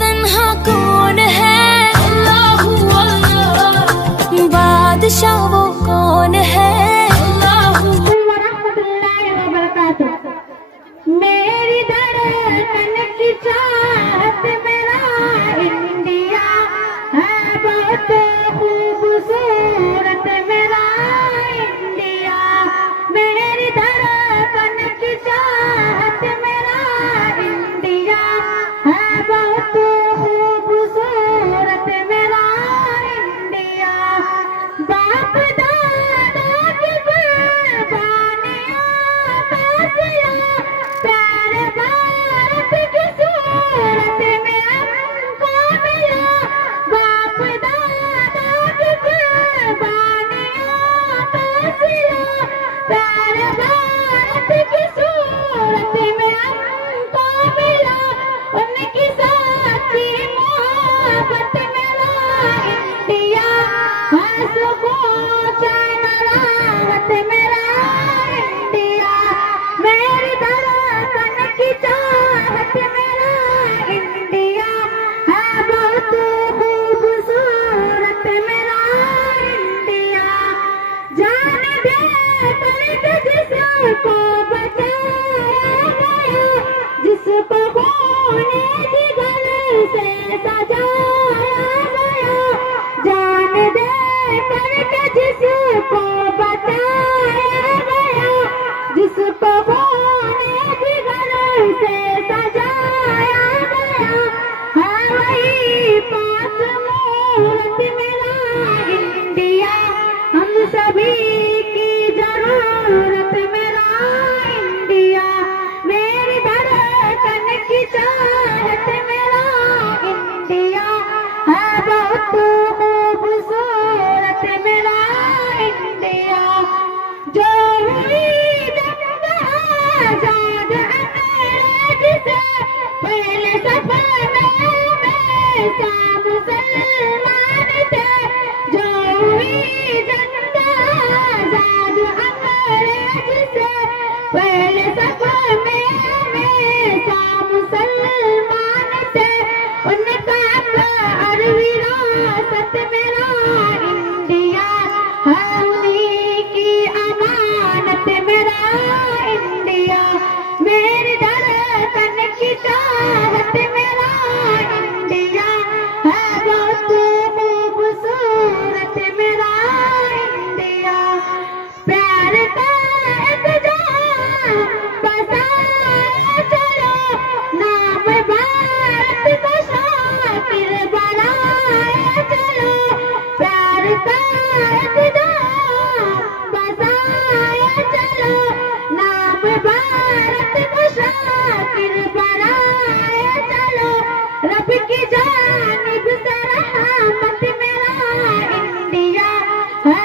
तन्हा कौन है, अल्लाहू अल्लाह, बादशाह वो कौन है, अल्लाहू वरहमतुल्लाहि वबरकातुहू। मेरी धड़कन की चाहत मेरा इंडिया है बहुत खूबसूरत मेरा इंडिया। मेरी धड़कन की चाहत मेरा इंडिया है बहुत खूबसूरत मेरा इंडिया। बाप दादा की कुर्बानियां बासियां प्यारे भारत की सूरत में हमको मिला। बाप दादा की कुर्बानियां बासियां प्यारे भारत की सूरत में हमको मिला। उनकी साथी मोहब्बत मेरा इंडिया है सुकून चैन राहत मेरा इंडिया। मेरी धड़कन की चाहत मेरा इंडिया है बहुत खूबसूरत मेरा इंडिया। जान दे दर्द जिसको बचाया गया, जिसको खूने जिगर से सजाया गया। जान दे दर्द जिसको बचाया गया, जिसको खूने जिगर से सजाया गया है वही पाक मूरत मेरा इंडिया। हम सभी की जरूरत मेरा इंडिया। मेरी धड़कन की चाहत मेरा इंडिया है बहुत खूबसूरत मेरा इंडिया। जो हुई जंग आजाद अंग्रेज से पहले सफर में हमेशा मुसलमान थे। जो हुई जंग आजाद अंग्रेज से पहले सफर में हमेशा मुसलमान थे। उनका प्यार विरासत मेरा इंडिया है, उन्हीं की अमानत मेरा इंडिया। मेरी धड़कन की चाहत मेरा इंडिया है बहुत खूबसूरत मेरा इंडिया। प्यार का इंतजाम बसाए चलो, नाम भारत को शाकिर बनाए चलो। प्यार का इंतजाम बसाए चलो, नाम भारत को शाकिर बनाए चलो। रब की जानिब से रहमत मेरा इंडिया है।